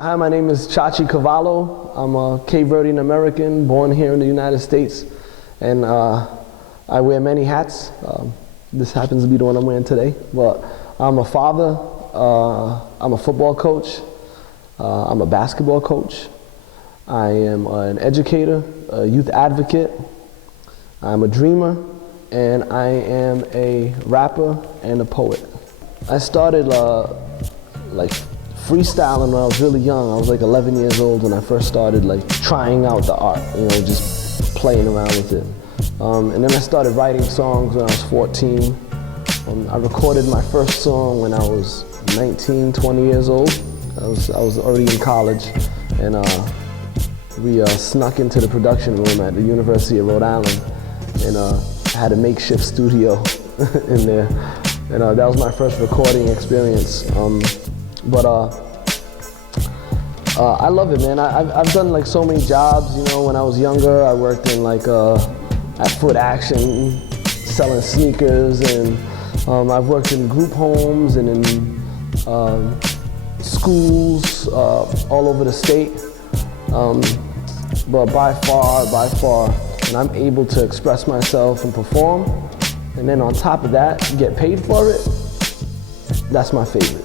Hi, my name is Chachi Carvalho. I'm a Cape Verdean American born here in the United States, and I wear many hats. This happens to be the one I'm wearing today, but I'm a father, I'm a football coach, I'm a basketball coach, I am an educator, a youth advocate, I'm a dreamer, and I am a rapper and a poet. I started like freestyling when I was really young. I was like 11 years old when I first started like trying out the art, just playing around with it. And then I started writing songs when I was 14. I recorded my first song when I was 19, 20 years old. I was already in college, and we snuck into the production room at the University of Rhode Island, and had a makeshift studio in there. And that was my first recording experience. I love it, man. I've done like so many jobs. When I was younger, I worked in like at Foot Action, selling sneakers, and I've worked in group homes and in schools all over the state. But by far, when I'm able to express myself and perform, and then on top of that, get paid for it, that's my favorite.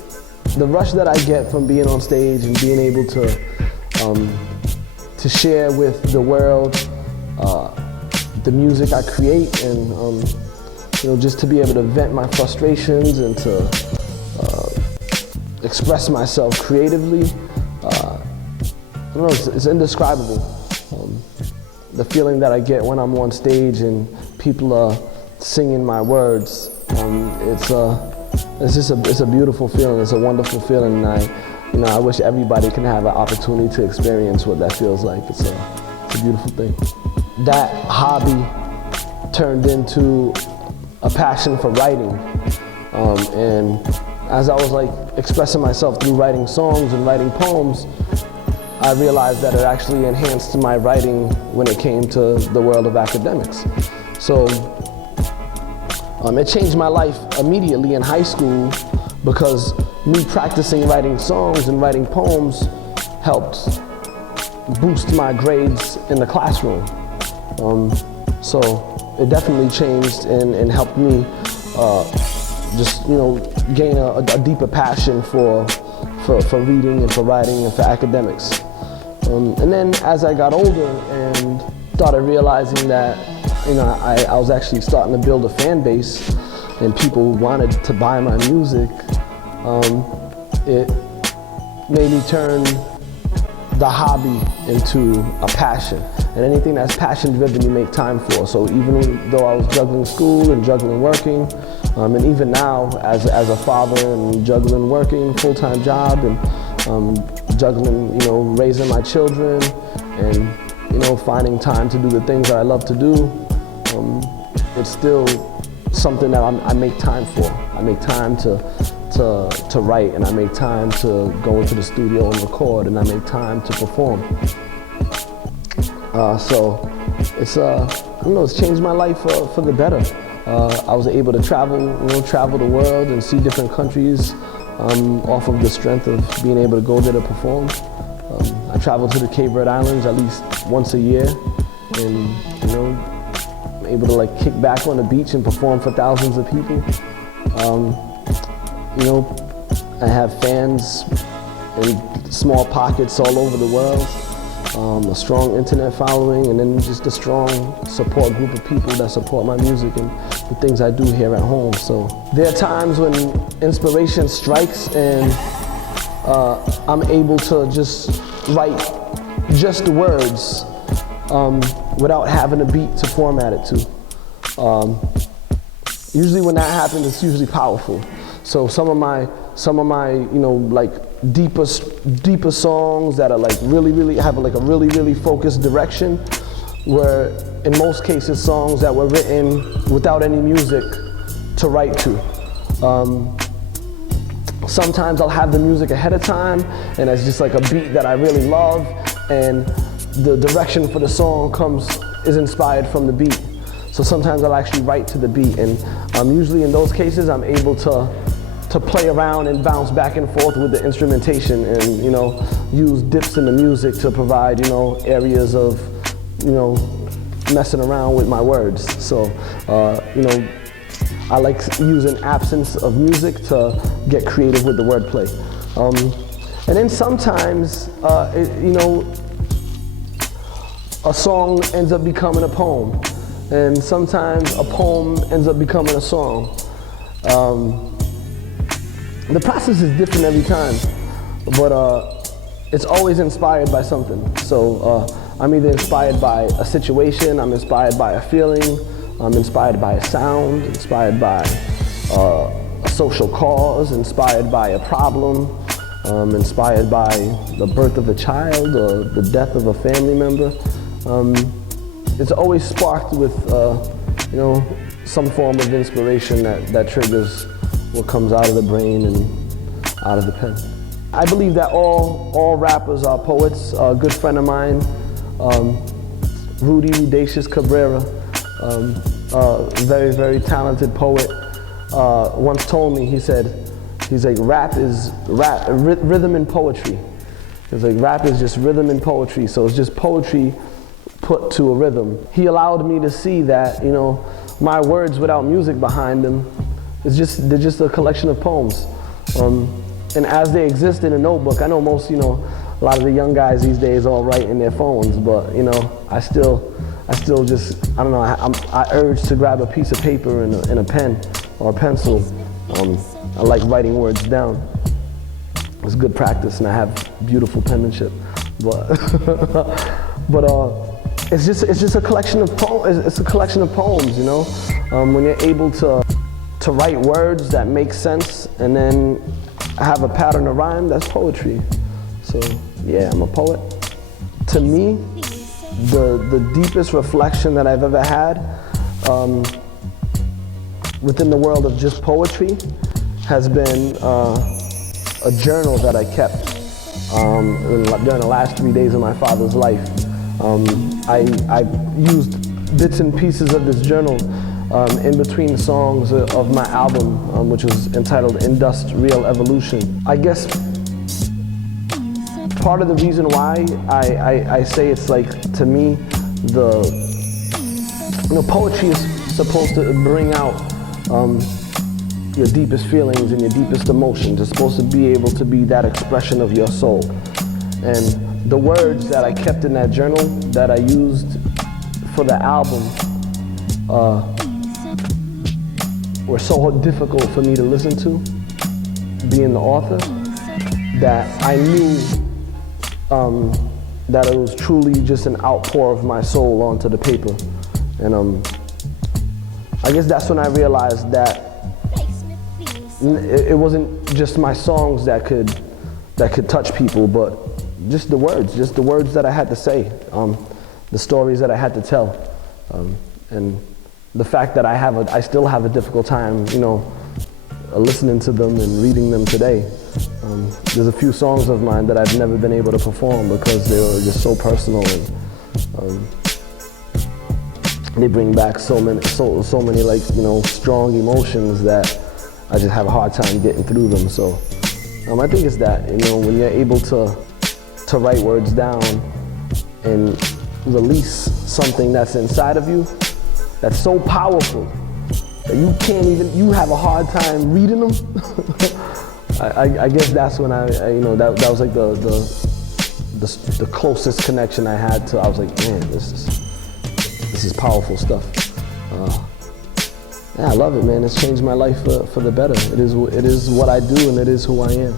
The rush that I get from being on stage and being able to share with the world the music I create, and just to be able to vent my frustrations and to express myself creatively, it's indescribable. The feeling that I get when I'm on stage and people are singing my words, it's a beautiful feeling. It's a wonderful feeling, and I wish everybody can have an opportunity to experience what that feels like. It's a beautiful thing. That hobby turned into a passion for writing, and as I was like expressing myself through writing songs and writing poems, I realized that it actually enhanced my writing when it came to the world of academics. So it changed my life immediately in high school, because me practicing writing songs and writing poems helped boost my grades in the classroom. So it definitely changed and helped me just gain a deeper passion for reading and for writing and for academics. And then as I got older and started realizing that I was actually starting to build a fan base and people wanted to buy my music, it made me turn the hobby into a passion. And anything that's passion driven, you make time for. So even though I was juggling school and juggling working, and even now as a father and juggling working, full-time job, and juggling, raising my children, and finding time to do the things that I love to do, it's still something that I make time for. I make time to write, and I make time to go into the studio and record, and I make time to perform. So it's changed my life for the better. I was able to travel the world and see different countries off of the strength of being able to go there to perform. I travel to the Cape Verde Islands at least once a year, and I'm able to like kick back on the beach and perform for thousands of people. I have fans in small pockets all over the world, a strong internet following, and then just a strong support group of people that support my music and the things I do here at home. So there are times when inspiration strikes and I'm able to just write just the words without having a beat to format it to. Usually when that happens, it's usually powerful. So some of my like deeper songs that are like really have like a really focused direction, where in most cases songs that were written without any music to write to. Sometimes I'll have the music ahead of time, and it's just like a beat that I really love, and the direction for the song is inspired from the beat. So sometimes I'll actually write to the beat, and usually in those cases I'm able to to play around and bounce back and forth with the instrumentation and, use dips in the music to provide, areas of, messing around with my words. So, I like using absence of music to get creative with the wordplay. And then sometimes, a song ends up becoming a poem. And sometimes a poem ends up becoming a song. The process is different every time, but it's always inspired by something. So I'm either inspired by a situation, I'm inspired by a feeling, I'm inspired by a sound, inspired by a social cause, inspired by a problem, inspired by the birth of a child or the death of a family member. It's always sparked with some form of inspiration that triggers what comes out of the brain and out of the pen. I believe that all rappers are poets. A good friend of mine, Rudy Rudacious Cabrera, very, very talented poet, once told me, he's like, rap is rhythm and poetry. He's like, rap is just rhythm and poetry, so it's just poetry put to a rhythm. He allowed me to see that, my words without music behind them, they're just a collection of poems. And as they exist in a notebook, I know most, a lot of the young guys these days all write in their phones, but, I still just, I don't know, I urge to grab a piece of paper and a pen or a pencil. I like writing words down. It's good practice, and I have beautiful penmanship. But, it's just a collection of poems. It's a collection of poems, when you're able to write words that make sense and then have a pattern of rhyme, that's poetry. So yeah, I'm a poet. To me, the deepest reflection that I've ever had within the world of just poetry has been a journal that I kept during the last 3 days of my father's life. I used bits and pieces of this journal in between songs of my album, which was entitled Industrial Evolution. I guess part of the reason why I say it's like, to me, poetry is supposed to bring out your deepest feelings and your deepest emotions. It's supposed to be able to be that expression of your soul. And the words that I kept in that journal that I used for the album were so difficult for me to listen to, being the author, that I knew that it was truly just an outpour of my soul onto the paper. And I guess that's when I realized that it wasn't just my songs that could touch people, but just the words that I had to say, the stories that I had to tell, and the fact that I still have a difficult time, listening to them and reading them today. There's a few songs of mine that I've never been able to perform because they were just so personal, and they bring back so many like, strong emotions that I just have a hard time getting through them. So I think it's that, when you're able to write words down and release something that's inside of you, that's so powerful that you have a hard time reading them. I guess that's when that was like the closest connection I had to. I was like, man, this is powerful stuff. Yeah, I love it, man. It's changed my life for the better. It is what I do, and it is who I am.